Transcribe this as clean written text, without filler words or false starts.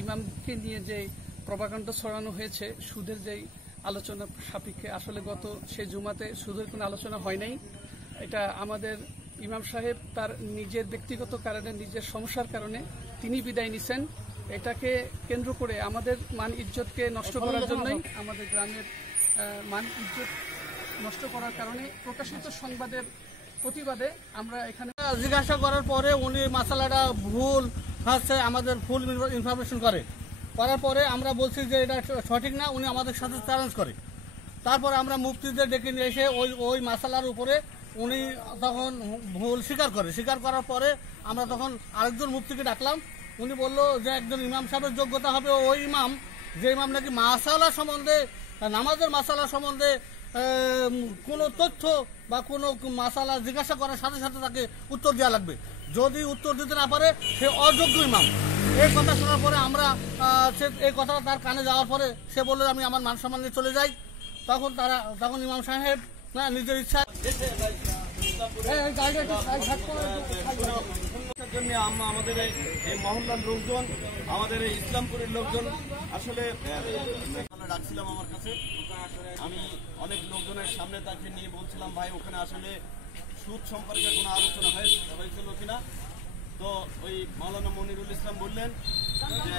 ইমামকে নিয়ে যে প্রপাগান্ডা ছড়ানো হয়েছে সুদের যে আলোচনা সাপেক্ষে, আসলে গত সেই জুমাতে সুদের কোনো আলোচনা হয় নাই। এটা আমাদের ইমাম সাহেব তার নিজের ব্যক্তিগত কারণে, নিজের সমস্যার কারণে তিনি বিদায় নিছেন। এটাকে কেন্দ্র করে আমাদের মান ইজ্জতকে নষ্ট করার জন্যই, আমাদের গ্রামের মান ইজ্জত নষ্ট করার কারণে প্রকাশিত সংবাদের প্রতিবাদে আমরা এখানে জিজ্ঞাসা করার পরে উনি মাসালাটা ভুল হচ্ছে, আমাদের ভুল ইনফরমেশন করার পরে আমরা বলছি যে এটা সঠিক না, উনি আমাদের সাথে চ্যালেঞ্জ করে। তারপরে আমরা মুফতিদের ডেকে নিয়ে এসে ওই মাসালার উপরে উনি তখন ভুল স্বীকার করার পরে আমরা তখন আরেকজন মুফতিকে ডাকলাম। উনি বলল যে একজন ইমাম সাহেবের যোগ্যতা হবে ওই ইমাম যে ইমাম নাকি মাসালা সম্বন্ধে, নামাজের মাসালা সম্বন্ধে কোনো তথ্য বা কোনো মাসালা জিজ্ঞাসা করার সাথে সাথে তাকে উত্তর দেওয়া লাগবে। যদি উত্তর দিতে না পারে সে অযোগ্য ইমাম। এই কথা শোনার পরে আমরা এই কথা তার কানে যাওয়ার পরে সে বললো আমি আমার মান সম্মান নিয়ে চলে যাই। তখন ইমাম সাহেব নিজের ইচ্ছা জন্য আমাদের এই মহল্লার লোকজন, আমাদের এই ইসলামপুরের লোকজন আসলে ডাকছিলাম আমার কাছে। আমি অনেক লোকজনের সামনে তাকে নিয়ে বলছিলাম, ভাই ওখানে আসলে সুদ সম্পর্কে কোনো আলোচনা হয়েছিল কিনা। তো ওই মাওলানা মনিরুল ইসলাম বললেন যে